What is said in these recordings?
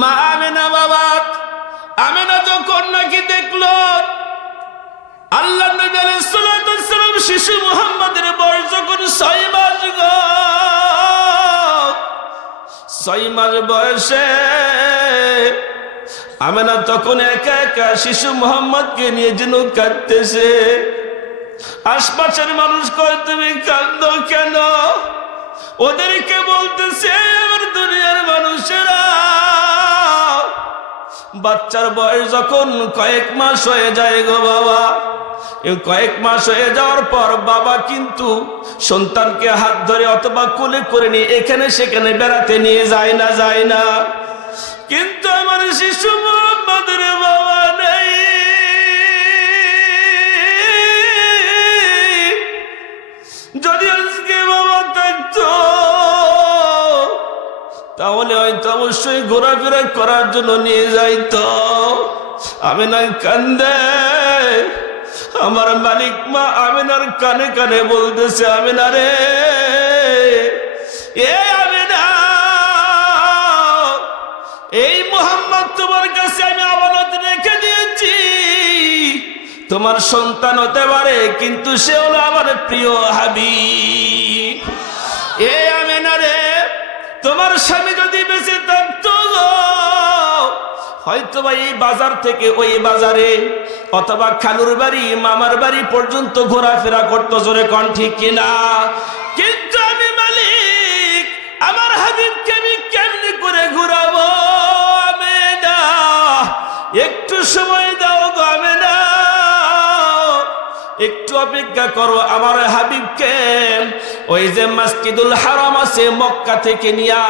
মা আমেনা বাবা আমেনা যখন নাকি দেখলো আল্লাহ নবী আলাইহিস সালাতু ওয়াস সালাম শিশু মুহাম্মদের বয়স যখন 6 মাস গো, 6 মাস বয়সে আমেনা তখন একা একা শিশু মুহাম্মদকে নিয়ে যেন কাঁদতেছে। আশপাশের মানুষ কয় তুমি কাঁদো কেন? ওদেরকে বলতেছে আমার দুনিয়ার মানুষেরা বাচ্চার বয়স যখন কয়েক মাস হয়ে যায় গো বাবা, কয়েক মাস হয়ে যাওয়ার পর বাবা কিন্তু সন্তানকে হাত ধরে অথবা কোলে করে নিয়ে এখানে সেখানে বেড়াতে নিয়ে যায় না, কিন্তু আমার শিশু মুহাম্মদের বাবা নেই। যদি আজকে বাবা থাকতো তাহলে হয়তো অবশ্যই ঘোরাফেরা করার জন্য নিয়ে যাইতো। আমেনা কান্দে, আমার মালিক মা আমেনার কানে কানে বলতেছে আমেনা রে, এ আমেনা, এই মুহাম্মদ তোমার কাছে আমি আমানত রেখে দিয়েছি, তোমার সন্তান হতে পারে কিন্তু সে হলো আমার প্রিয় হাবিব। এ আমেনা রে, তোমার স্বামী যদি বেঁচে থাকতো হয়তো বা এই বাজার থেকে ওই বাজারে অথবা খালুর বাড়ি মামার বাড়ি পর্যন্ত ঘোরাফেরা করতো, জোরে কোন ঠিক কিনা? কিন্তু আমি মালিক আমার হাবিবকে আমি কেমনি করে ঘুরাবো? আমেনা একটু সময় দাও গো আমেনা, একটু অপেক্ষা করো, আমার হাবিবকে ওই যে মসজিদুল হারাম আছে মক্কা থেকে নিয়া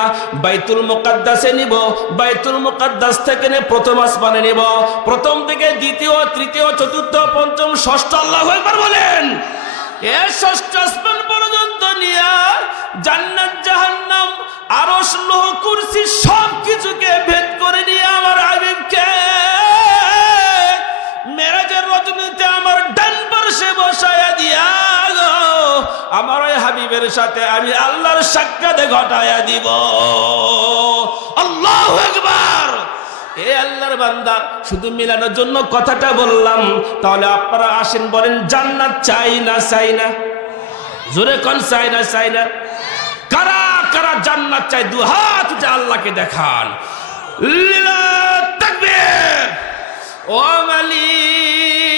বাইতুল মুকাদ্দাসে নিব, বাইতুল মুকাদ্দাস থেকে নিয়ে প্রথম আসমানে নিব, প্রথম থেকে দ্বিতীয় তৃতীয় চতুর্থ পঞ্চম ষষ্ঠ আল্লাহু আকবার বলেন, এ ষষ্ঠ আসমান পর্যন্ত নিয়া জান্নাত জাহান্নাম আরশ লৌহ কুরসি সব কিছুকে ভেদ করে নিয়ে আমার হাবিবকে মেরাজের রজনীতে আমার ডান পাশে বসায়া দিয়া গো আমার ওই হাবিবের সাথে আমি আল্লাহর সাক্ষাৎ ঘটায়া দিব। আল্লাহু আকবার। এ আল্লাহর বান্দা, শুধু মিলানোর জন্য কথাটা বললাম, তাহলে আপনারা আসেন বলেন জান্নাত চাই না চাই না? জোরে কোন চাই না চাই না? কারা কারা জান্নাত চাই দু হাত উঠে আল্লাহকে দেখান। লিল্লাহ তাকবীর। ও মালিক,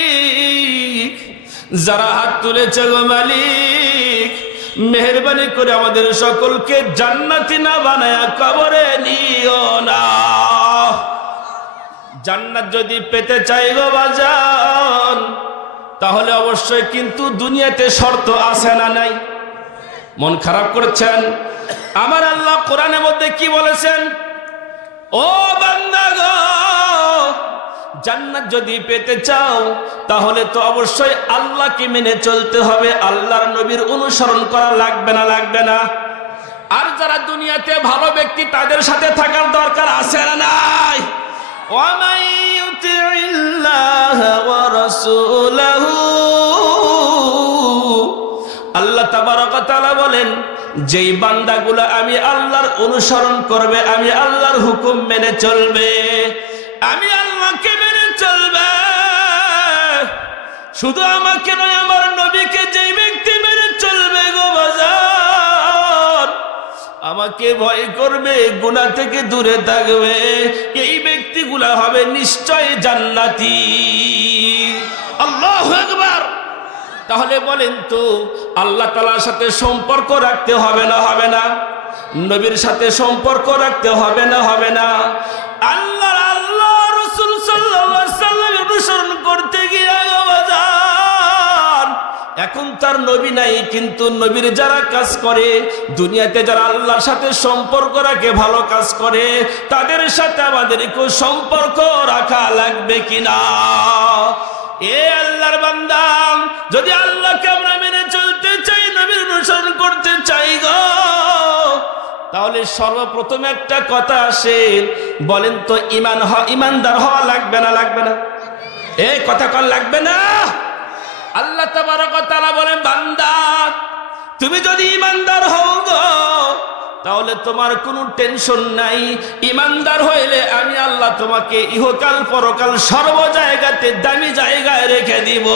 যারা হাত তুলেছে গো মালিক, মেহেরবানি করে আমাদের সকলকে জান্নাতি না বানায়া কবরে নিও না। জান্নাত যদি পেতে চাই গো বাজান, তাহলে অবশ্যই কিন্তু দুনিয়াতে শর্ত আছে না নাই? মন খারাপ করছেন? আমার আল্লাহ কোরআনের মধ্যে কি বলেছেন? ও বান্দা গো, জান্নাত যদি পেতে চাও তাহলে তো অবশ্যই আল্লাহকে মেনে চলতে হবে, আল্লাহর নবীর অনুসরণ করা লাগবে না লাগবে না? আর যারা দুনিয়াতে ভালো ব্যক্তি তাদের সাথে থাকার দরকার আছে না নাই? ওয়ামাই ইউতিল্লাহ ওয়া রাসূলাহু, আল্লাহ তাবারক ওয়া তাআলা বলেন যেই বান্দাগুলো আমি আল্লাহর অনুসরণ করবে, আমি আল্লাহর হুকুম মেনে চলবে, আমি আল্লাহকে মেনে চলবে, শুধু আমাকে নয় আমার নবীকে যেই ব্যক্তি মেনে চলবে গো বাজার, আমাকে ভয় করবে, গুনাহ থেকে দূরে থাকবে, এই ব্যক্তিগুলা হবে নিশ্চয় জান্নাতি। আল্লাহু আকবার। তাহলে বলেন তো আল্লাহ তাআলার সাথে সম্পর্ক রাখতে হবে না হবে না? নবীর সাথে সম্পর্ক রাখতে হবে না হবে না? আল্লাহ রাসূল সাল্লাল্লাহু আলাইহি ওয়াসাল্লাম অনুসরণ করতে গিয়ে বাজার, এখন তার নবী নাই, কিন্তু নবীর যারা কাজ করে দুনিয়াতে, যারা আল্লাহর সাথে সম্পর্ক রাখে ভালো কাজ করে, তাদের সাথে আমাদেরকে সম্পর্ক রাখা লাগবে কিনা? এ আল্লাহর বান্দা, যদি আল্লাহকে আমরা মেনে চলতে চাই, নবীর অনুসরণ করতে চাই গো, তাহলে সর্বপ্রথম একটা কথা আসে, বলেন তো ইমানদার হওয়া লাগবে না লাগবে না? এই কথা কল লাগবে না? আল্লাহ তাবারক ওয়া তাআলা বলেন বান্দা, তুমি যদি ইমানদার হও গো তাহলে তোমার কোনো টেনশন নাই। ইমানদার হইলে আমি আল্লাহ তোমাকে ইহকাল পরকাল সর্ব জায়গাতে দামি জায়গায় রেখে দিব।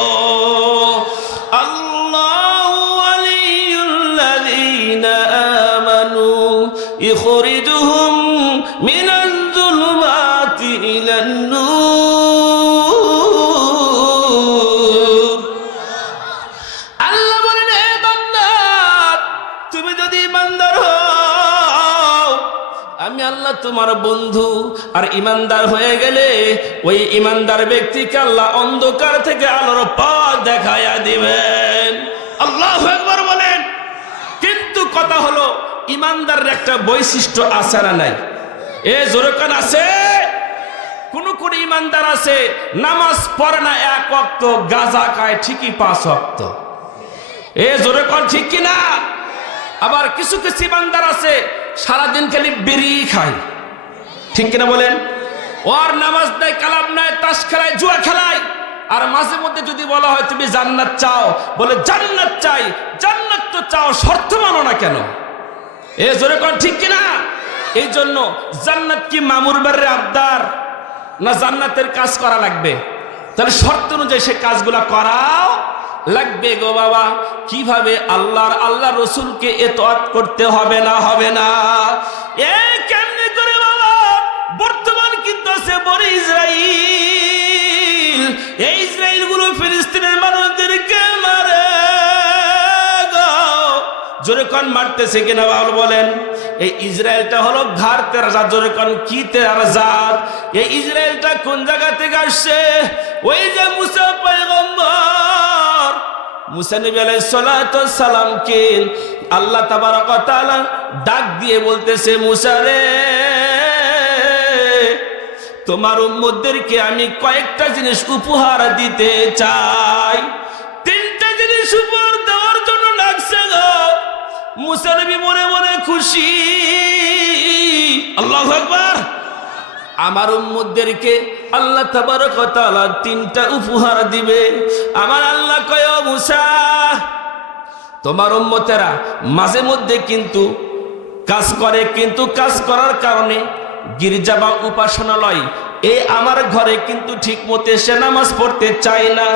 আল্লাহু ওয়ালিয়ুল্লাযীনা আমানু ইখরিজুহুম মিনাজ যুলুমাতি ইলান নূর। আল্লাহ বলেন, হে বান্দা, তুমি যদি ইমানদার হও আমি আল্লাহ তোমার বন্ধু। আর ইমানদার হয়ে গেলে ওই ইমানদার ব্যক্তিকে আল্লাহ অন্ধকার থেকে আলোর পথ দেখায়া দিবেন। আল্লাহু আকবার বলেন। কিন্তু কথা হলো, ইমানদারের একটা বৈশিষ্ট্য আছে না নাই? জোরে কান আছে? কোন কোন ইমানদার আছে নামাজ পড়ে না এক ওয়াক্ত, গাঁজা খায় ঠিকই 5 ওয়াক্ত। জোরে কান ঠিক কিনা? আবার কিছু কিছু ইমানদার আছে সারাদিন খালি বিড়ি খায়, ঠিক কিনা বলেন? ওর নামাজ নাই, কালাম নাই, তাস খেলায়, জুয়া খেলায়। আর মাঝে মধ্যে যদি বলা হয় তুমি জান্নাত চাও, বলে জান্নাত চাই। জান্নাত তো চাও, শর্ত মানো না কেন? জোরে কোন ঠিক কিনা? এই জন্য জান্নাত কি মামুর বাড়ির আবদার, না জান্নাতের কাজ করা লাগবে? তাহলে শর্ত অনুযায়ী সে কাজগুলা করাও লাগবে গো বাবা। কিভাবে? আল্লাহ রসুলকে ইতাআত করতে হবে না? হবে না। কেমনে করে বাবা? বর্তমান কিন্তু আছে বড় ইসরাইল। এই ইসরাইল গুলো ফিলিস্তিনের মানুষদেরকে মারে গো। জোরে কোন মারতেছে কিনা বাবা বলেন? এই ইসরায়েলটা হলো ঘাড় তেরা জাত। জোরে কোন কি তেরা জাত? এই ইসরায়েলটা কোন জায়গা থেকে আসছে? ওই যে মুসা পয়গম্বর, মুসা নবী আলাইহিস সালাতু ওয়াস সালামকে আল্লাহ তাবারক ওয়া তাআলা ডাক দিয়ে বলতেছে, মুসা রে, তোমার উম্মতদেরকে আমি কয়েকটা জিনিস উপহার দিতে চাই। 3টা জিনিস উপহার দেওয়ার জন্য ডাকছে গো। মুসা নবী মনে মনে খুশি। আল্লাহু আকবার। আমার উম্মতদেরকে আল্লাহ তাবারক ওয়া তাআলা 3টা উপহার দিবে। আমার আল্লাহ কয়, ও মুসা, তোমার উম্মতেরা মাঝে মধ্যে কিন্তু কাজ করে, কিন্তু কাজ করার কারণে গির্জা বা উপাসনালয় আমার ঘরে কিন্তু ঠিক মতো এসে নামাজ পড়তে চায় না।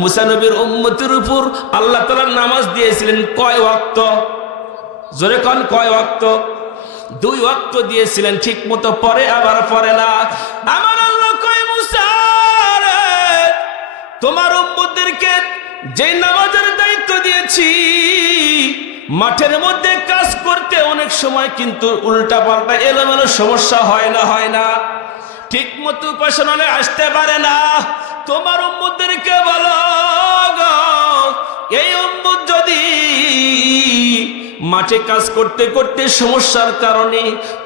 মুসা নবীর উম্মতের উপর আল্লাহ তাআলা নামাজ দিয়েছিলেন কয় ওয়াক্ত? জোরে কোন কয় ওয়াক্ত? 2 ওয়াক্ত দিয়েছিলেন, ঠিক মতো পড়ে আবার পড়ে না। আমার আল্লাহ কয়, মুসা রে, তোমার উম্মতদেরকে যে নামাজের দায়িত্ব দিয়েছি, মাঠের মধ্যে কাজ করতে অনেক সময় কিন্তু উল্টা পাল্টা এলোমেলো সমস্যা হয় না? হয় না? ঠিক মতো উপাসনালয়ে আসতে পারে না। তোমার উম্মতদেরকে বলো গো, এই উম্মত যদি মাঠে কাজ করতে করতে সমস্যার কারণে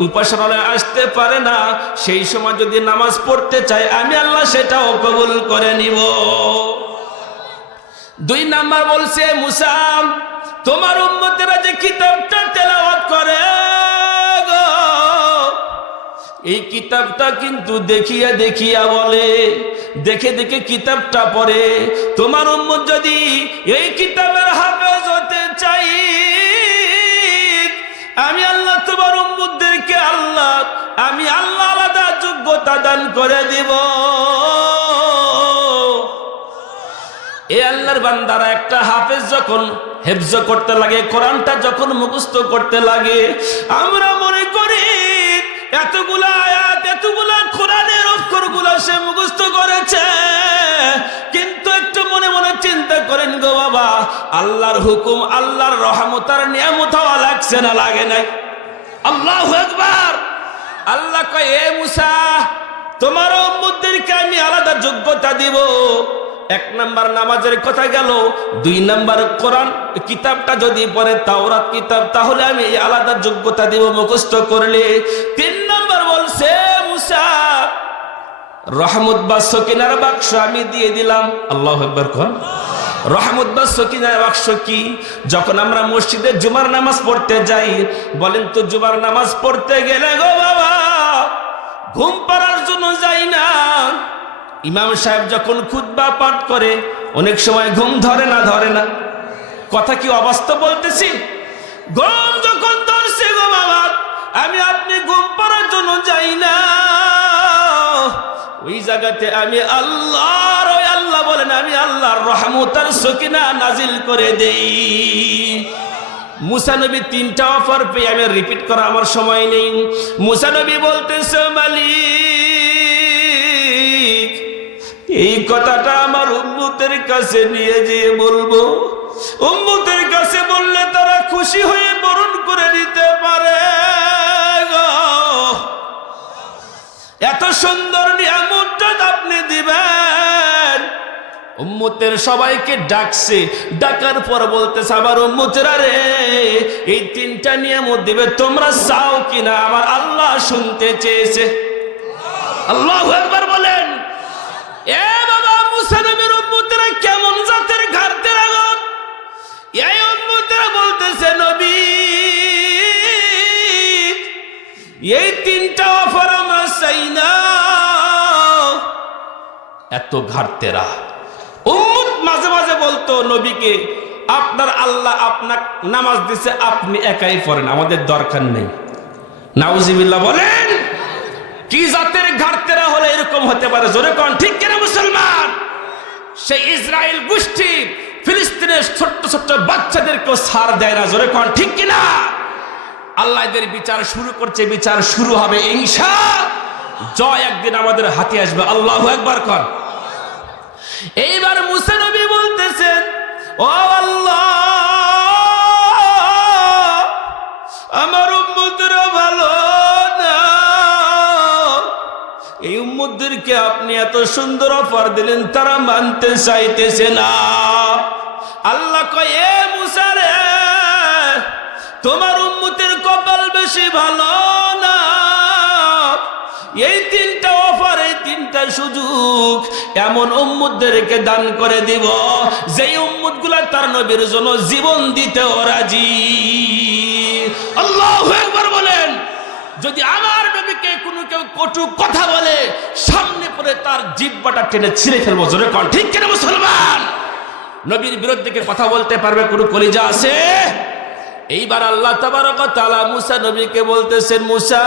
উপাসনালয়ে আসতে পারে না, সেই সময় যদি নামাজ পড়তে চায় আমি আল্লাহ সেটাও কবুল করে নিব। 2 নাম্বার বলছে, মুসা, তোমার উম্মতেরা যে কিতাবটা তেলাওয়াত করে গো, এই কিতাবটা কিন্তু দেখিয়া দেখিয়া বলে, দেখে দেখে কিতাবটা পড়ে। তোমার উম্মত যদি এই কিতাবের হাফেজ হতে চাই, আমি আল্লাহ তোমার উম্মতদেরকে আমি আল্লাহ আলাদা যোগ্যতা দান করে দিব। এই আল্লাহর বান্দারা একটা হাফেজ যখন হেফজ করতে লাগে, কোরআনটা যখন মুখস্থ করতে লাগে, আমরা মনে করি এতগুলা আয়াত, এতগুলা কোরআনের অক্ষরগুলা সে মুখস্থ করেছে। কিন্তু একটু মনে মনে চিন্তা করেন গো বাবা, আল্লাহর হুকুম, আল্লাহর রহমত আর নিয়ামত হওয়া লাগছে না? লাগে নাই? আল্লাহু আকবার। আল্লাহ কয়, এ মুসা, তোমার উম্মতদেরকে আমি আলাদা যোগ্যতা দিব। 1 নাম্বার নামাজের কথা গেল। 2 নাম্বার কোরআন কিতাবটা যদি পড়ে, তাওরাত কিতাব, তাহলে আমি আলাদা যোগ্যতা দিব মুখস্থ করলে। 3 নাম্বার বলছে, মুসা, রহমত বা সকিনার বাক্স আমি দিয়ে দিলাম। আল্লাহু আকবার। কোন রহমত বা সকিনার বাক্স কি? যখন আমরা মসজিদে জুমার নামাজ পড়তে যাই, বলেন তো জুমার নামাজ পড়তে গেলে গো বাবা ঘুম পাড়ার জন্য যাই না। ইমাম সাহেব যখন খুতবা পাঠ করে অনেক সময় ঘুম ধরে না? ধরে না? কথা কি অবাস্তব বলতেছি? ঘুম যখন ধরছে গো বাবা, আমি আপনি ঘুম পড়ার জন্য যাই না, ওই জায়গাতে আমি আল্লাহর, ওই আল্লাহ বলেন আমি আল্লাহর রহমত আর সকিনা নাজিল করে দেই। মুসা নবী 3টা অফার পেয়ে, আমি রিপিট করা আমার সময় নেই। মুসা নবী বলতেছে মালিক, এই কথাটা আমার উম্মতের কাছে নিয়ে যেয়ে বলবো, উম্মতের কাছে বললে তারা খুশি হয়ে বরণ করে নিতে পারে। এত সুন্দর নিয়ামতটা আপনি দিবেন। উম্মতের সবাইকে ডাকছে, ডাকার পর বলতেছে আবার উম্মতেরা রে, এই 3টা নিয়ামত দিবে, তোমরা চাও কিনা? আমার আল্লাহ শুনতে চেয়েছে। আল্লাহু আকবার বলেন। এ বাবা, মুসা নবীর উম্মতেরা কেমন জাতের ঘাড়তে রাগত? এই উম্মতেরা বলতেছে নবী, এই 3টা অফার আমরা চাই না। এত ঘাড়তেরা উম্মত মাঝে মাঝে বলতো নবীকে, আপনার আল্লাহ আপনাকে নামাজ দিছে, আপনি একাই পড়েন, আমাদের দরকার নেই। নাউজুবিল্লাহ বলেন। কি জাতের ঘাড়তেরা হলে এরকম হতে পারে? জোরে কোন ঠিক কিনা মুসলমান? সেই ইসরায়েল গোষ্ঠী ফিলিস্তিনের ছোট্ট ছোট্ট বাচ্চাদেরকেও ছাড় দেয় না। জোরে কোন ঠিক কিনা? আল্লাহ এদের বিচার শুরু করছে, বিচার শুরু হবে ইনশাআল্লাহ। জয় একদিন আমাদের হাতে আসবে। আল্লাহু আকবার কর। এইবার মুসা নবী বলতেছেন, ও আল্লাহ, আমার উম্মতরা ভালো না, এই উম্মতদেরকে আপনি এত সুন্দর অফার দিলেন, তারা মানতে চাইতেছে না। আল্লাহ কয়, এ মুসা রে, তোমার উম্মতের কপাল বেশি ভালো না। এই 3টা অফার, এই 3টা সুযোগ এমন উম্মতদেরকে দান করে দিব, যেই উম্মতগুলা তার নবীর জন্য জীবন দিতেও রাজি। আল্লাহু আকবার বলেন। যদি আমার নবীকে কোনো কেউ কটু কথা বলে, সামনে পড়ে তার জিহ্বাটা টেনে ছিঁড়ে ফেলবো। জোরে কোন ঠিক কিনা মুসলমান? নবীর বিরুদ্ধে কথা বলতে পারবে কোনো কলিজা আছে? এইবার আল্লাহ তাবারক ওয়া তাআলা মুসা নবীকে বলতেছেন, মুসা,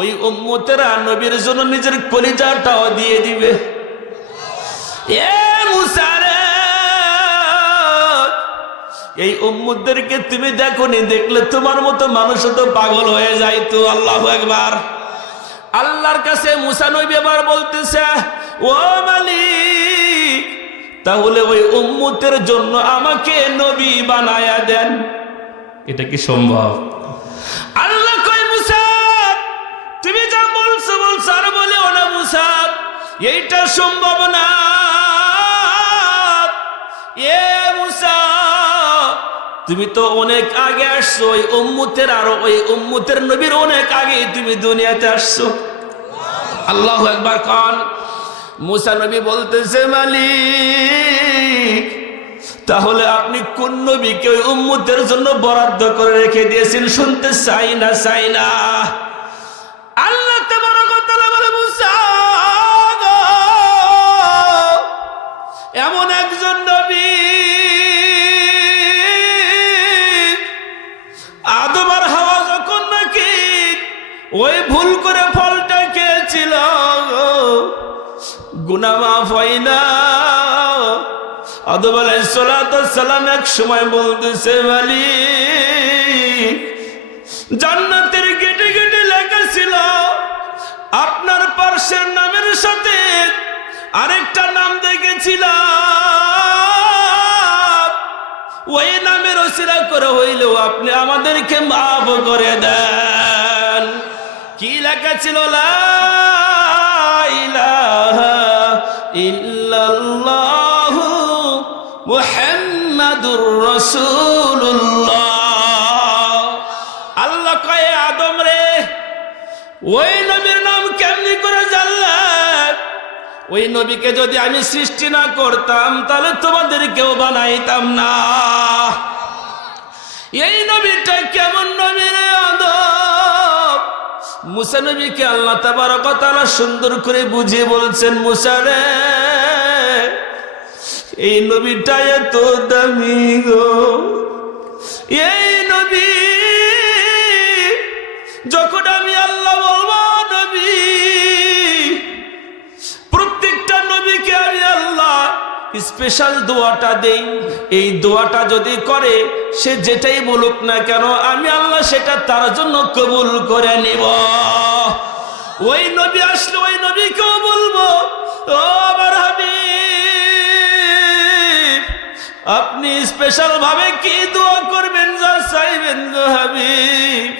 ওই উম্মতেরা নবীর জন্য নিজের কলিজাটাও দিয়ে দিবে। এ মুসা রে, এই উম্মতদেরকে তুমি দেখোনি, দেখলে তোমার মতো মানুষ তো পাগল হয়ে যাইতো। আল্লাহু আকবার। আল্লাহর কাছে মুসা নবী আবার বলতেছে, ও মালিক, তাহলে ওই উম্মতের জন্য আমাকে নবী বানায়া দেন। এটা কি সম্ভব? আল্লাহ কয়, মুসা, তুমি যা বলছো বলছো, আর বলেও না মুসা, এইটা সম্ভব না। এ মুসা, তুমি তো অনেক আগে আসছো, ওই উম্মতের আরো, ওই উম্মতের নবীর অনেক আগে তুমি দুনিয়াতে আসছো। আল্লাহু আকবার খান। মুসা নবী বলতেছে, মালিক, তাহলে আপনি কোন নবীকে ওই উম্মতের জন্য বরাদ্দ করে রেখে দিয়েছেন? শুনতে চাই না, চাই না। আল্লাহ তাবারক ওয়া তাআলা বলে, মুসা, এমন একজন নবী আদম আর হাওয়া যখন নাকি ওই ভুল করে ফলটা খেয়েছিল, গুনাহ মাফ হয় না। আদম আলাইহিস সালাম এক সময় বলতেছে, মালিক, জান্নাতের গেটে গেটে লেখা ছিল আপনার পার্শ্বের নামের সাথে আরেকটা নাম দেখেছিলাম, ওই নামের ওসিলা করে হইলেও আপনি আমাদেরকে মাফ করে দেন। কি লেখা ছিল? লা ইলাহা ইল্লাল্লাহু মুহাম্মাদুর রাসূলুল্লাহ। আল্লাহ কয়, আদম রে, ওই নবীর নাম কেমনি করে জানলে? ওই নবীকে যদি আমি সৃষ্টি না করতাম, তাহলে তোমাদেরকেও বানাইতাম না। এই নবীটা কেমন নবী রে আদম? মুসা নবীকে আল্লাহ তাবারক ওয়া তাআলা সুন্দর করে বুঝিয়ে বলছেন, মুসা রে, এই নবীটা এত দামি গো, এই নবী স্পেশাল দোয়াটা দেই, এই দোয়াটা যদি করে সে যেটাই বলুক না কেন আমি আল্লাহ সেটা তার জন্য কবুল করে নিব। ওই নবী আসলে ওই নবীকেও বলবো, ও আমার হাবিব, আপনি স্পেশাল ভাবে কি দোয়া করবেন, যা চাইবেন গো হাবিব,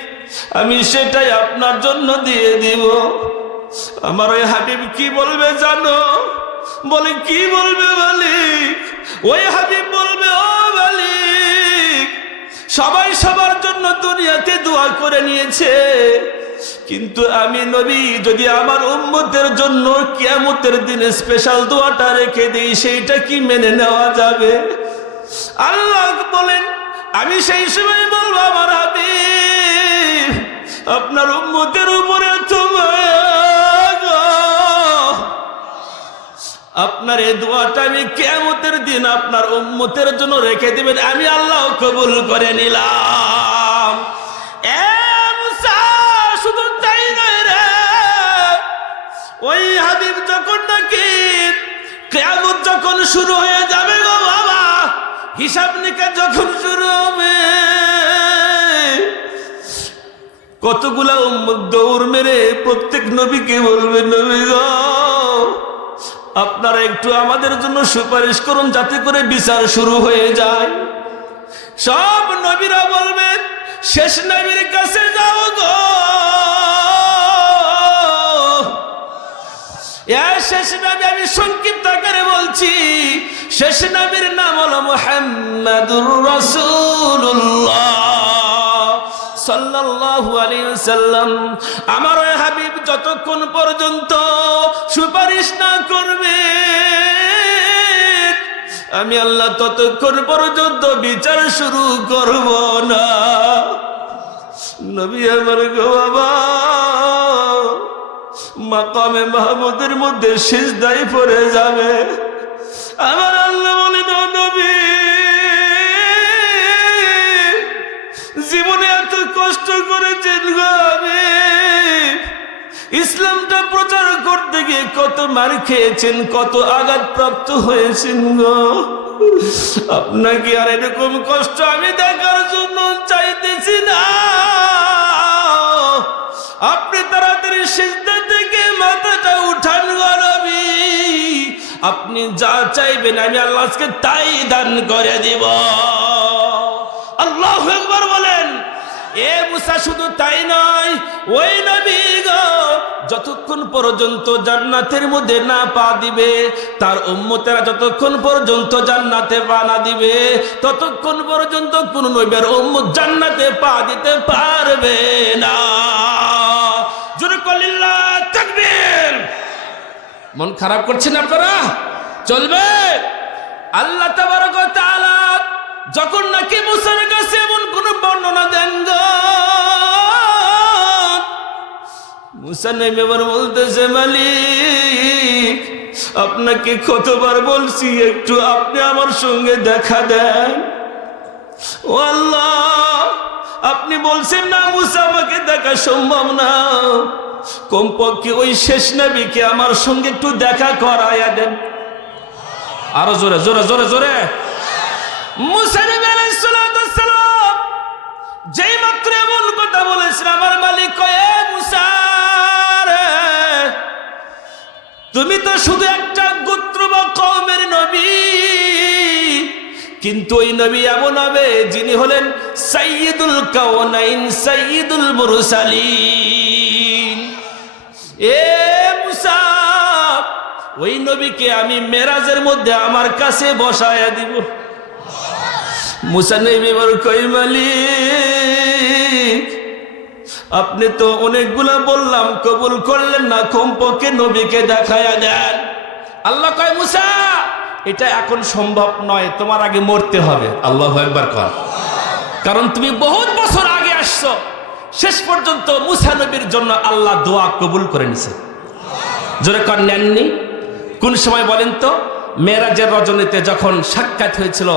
আমি সেটাই আপনার জন্য দিয়ে দিব। আমার ওই হাবিব কি বলবে জানো? বলে কি বলবে মালিক? ওই হাবিব বলবে, ও মালিক, সবাই সবার জন্য দুনিয়াতে দোয়া করে নিয়েছে, কিন্তু আমি নবী যদি আমার উম্মতের জন্য কিয়ামতের দিনে স্পেশাল দোয়াটা রেখে দেই সেইটা কি মেনে নেওয়া যাবে? আল্লাহ বলেন, আমি সেই সময় বলবো, আমার হাবিব, আপনার উম্মতের উপরে আপনার এই দোয়াটা আমি কিয়ামতের দিন আপনার উম্মতের জন্য রেখে দিবেন, আমি আল্লাহ কবুল করে নিলাম। শুধু তাই নয় রে, ওই হাবিব যখন নাকি কিয়ামত যখন শুরু হয়ে যাবে গো বাবা, হিসাব নিকাশ যখন শুরু হবে, কতগুলা উম্মত দৌড় মেরে প্রত্যেক নবীকে বলবে, নবী গো আপনারা একটু আমাদের জন্য সুপারিশ করুন যাতে করে বিচার শুরু হয়ে যায়। সব নবীরা বলবেন, শেষ নবীর কাছে যাও গো, শেষ নবী আমি সংক্ষিপ্ত আকারে বলছি, শেষ নবীর নাম হলো মুহাম্মাদুর রাসূলুল্লাহ সাল্লাল্লাহু আলাইহি ওয়াসাল্লাম। আমার ওই হাবিব যতক্ষণ পর্যন্ত সুপারিশ না করবে আমি আল্লাহ ততক্ষণ পর্যন্ত বিচার শুরু করব না। নবী আমার গো বাবা মাকামে মাহমুদের মধ্যে সিজদায় পড়ে যাবে, আমার আল্লাহ বলেন, ও নবী, জীবনে এত কষ্ট করেছেন গো হাবিব, ইসলামটা প্রচার করতে গিয়ে কত মার খেয়েছেন, কত আঘাত প্রাপ্ত হয়েছেন গো, আপনাকে আর এরকম কষ্ট আমি দেখার জন্য চাইতেছি না। আপনি তাড়াতাড়ি সিজদা থেকে মাথাটা উঠান গো নবী, আপনি যা চাইবেন আমি আল্লাহ আজকে তাই দান করে দিব। আল্লাহু আকবার বলেন। এ মুসা শুধু তাই নয়, ওই নবী গো যতক্ষণ পর্যন্ত জান্নাতের মধ্যে না পা দিবে, তার উম্মতেরা যতক্ষণ পর্যন্ত জান্নাতে পা না দিবে ততক্ষণ পর্যন্ত কোন নবীর উম্মত জান্নাতে পা দিতে পারবে না। জোরে কলিল্লাহ তাকবীর। মন খারাপ করছেন আপনারা? চলবে? আল্লাহ তাবারক ওয়া তাআলা যখন নাকি মুসার কাছে এমন কোন বর্ণনা দেন গো, মুসা নেমে বলতেছে, মালিক আপনাকে কতবার বলছি একটু আপনি আমার সঙ্গে দেখা দেন। ও আল্লাহ, আপনি বলছেন না মুসা আমাকে দেখা সম্ভব না, কমপক্ষে ওই শেষ নবীকে আমার সঙ্গে একটু দেখা করায়া দেন। আরো জোরে জোরে জোরে জোরে। মুসা নবী আলাইহিস সালাম যেই মাত্র এমন কথা বলেছেন, আমার মালিক কয়ে, মুসা রে, তুমি তো শুধু একটা গোত্র বা কওমের নবী, কিন্তু ওই নবী এমন হবে যিনি হলেন সাইয়্যিদুল কাওনাইন, সাইয়্যিদুল মুরসালিন। এ মুসা, ওই নবীকে আমি মেরাজের মধ্যে আমার কাছে বসায়া দিব। মুসা নবী বলে, কই মালিক আপনি তো অনেকগুলা বললাম কবুল করলেন না, কমপক্ষে নবীকে দেখায়া দেন। আল্লাহ কয়, মুসা এটা এখন সম্ভব নয়, তোমার আগে মরতে হবে। আল্লাহু আকবার কর। কারণ তুমি বহুত বছর আগে আসছো, শেষ পর্যন্ত মুসা নবীর জন্য আল্লাহ দোয়া কবুল করে নিছে। জোরে কর, নেননি? কোন সময় বলেন তো? মেরাজের রজনীতে যখন সাক্ষাৎ হয়েছিল,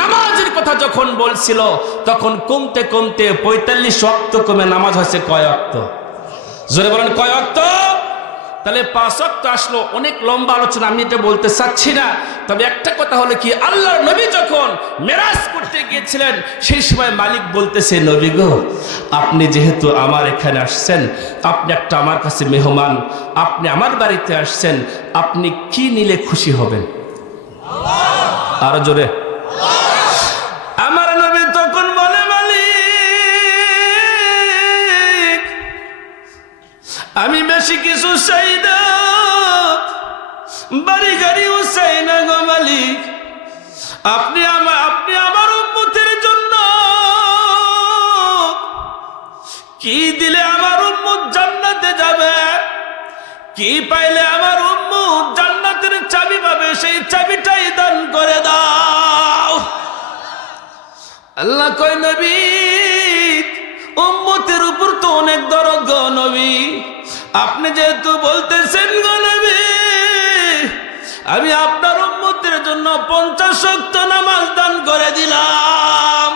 নামাজের কথা যখন বলছিল, তখন কমতে কমতে 45 ওয়াক্ত কমে নামাজ হয়েছে কয় ওয়াক্ত? জোরে বলেন, কয় ওয়াক্ত? তাহলে 5 ওয়াক্ত আসলো, অনেক লম্বা আলোচনা, আমি এটা বলতে চাচ্ছি না। তবে একটা কথা হলো কি, আল্লাহর নবী যখন মেরাজ করতে গিয়েছিলেন সেই সময় মালিক বলতেছে, নবী গো, আপনি যেহেতু আমার এখানে আসছেন, আপনি একটা আমার কাছে মেহমান, আপনি আমার বাড়িতে আসছেন, আপনি কি নিলে খুশি হবেন? আরো জোরে। আমার নবী তখন বলে, মালিক আমি বেশি কিছু চাই না, বাড়ি গাড়িও চাই না গো মালিক, আপনি আমার উম্মতের জন্য কি দিলে আমার উম্মত জান্নাতে যাবে, কি পাইলে আমার উম্মত জান্নাতের চাবি পাবে, সেই চাবিটাই দান করে দাও। আল্লাহ কয়, নবী উম্মতের উপর তো অনেক দরদ গো নবী, আপনি যেহেতু বলতেছেন গো নবী, আমি আপনার উম্মতের জন্য 50 ওয়াক্ত নামাজ দান করে দিলাম।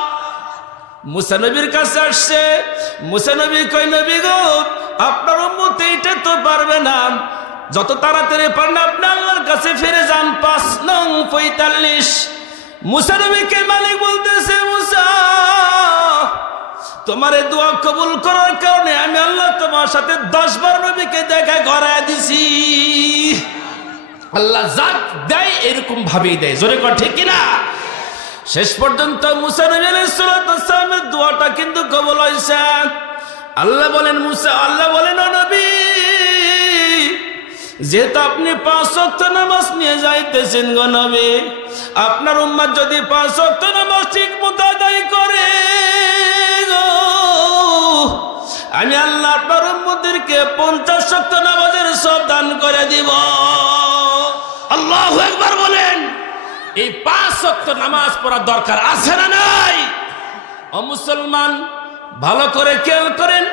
মুসা নবীর কাছে আসছে, মুসা নবী কয়, নবী গো, আপনার উম্মত এইটা তো পারবে না, যত তাড়াতাড়ি পারেন আপনি আল্লাহর কাছে ফিরে যান। 5 নং 45। মুসা নবীকে মালিক বলতেছে, মুসা তোমার এই দোয়া কবুল করার কারণে আমি আল্লাহ তোমার সাথে 10 বার নবীকে দেখা করায় দিছি। আল্লাহ যাক দেয় এরকম ভাবেই দেয়, জোরে কর ঠিক কিনা? শেষ পর্যন্ত মুসা নবী আলাইহিস সালামের দোয়াটা কিন্তু কবুল হয়েছে। আল্লাহ বলেন, মুসা, আল্লাহ বলেন, ও নবী, যেহেতু আপনি 5 ওয়াক্ত নামাজ নিয়ে যাইতেছেন গো নবী, আপনার উম্মত যদি 5 ওয়াক্ত নামাজ ঠিক মতো আদায় করে গো, আমি আল্লাহ আপনার উম্মতদেরকে 50 ওয়াক্ত নামাজের সব দান করে দিব। আল্লাহু আকবার বলেন। এই 5 ওয়াক্ত নামাজ পড়ার দরকার আছে না নাই? ও মুসলমান, ভালো করে খেয়াল করেন,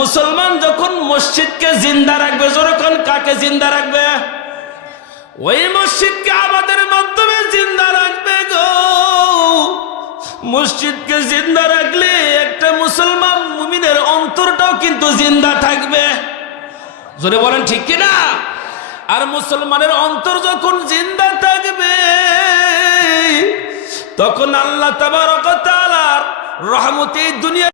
মুসলমান যখন মসজিদকে জিন্দা রাখবে, যখন কাকে জিন্দা রাখবে? ওই মসজিদকে আমাদের মাধ্যমে জিন্দা রাখবে গো। মসজিদকে জিন্দা রাখলে একটা মুসলমান মুমিনের অন্তরটাও কিন্তু জিন্দা থাকবে, জোরে বলেন ঠিক কিনা? আর মুসলমানের অন্তর যখন জিন্দা থাকবে, তখন আল্লাহ তাবারক ওয়া তাআলার রহমতে দুনিয়া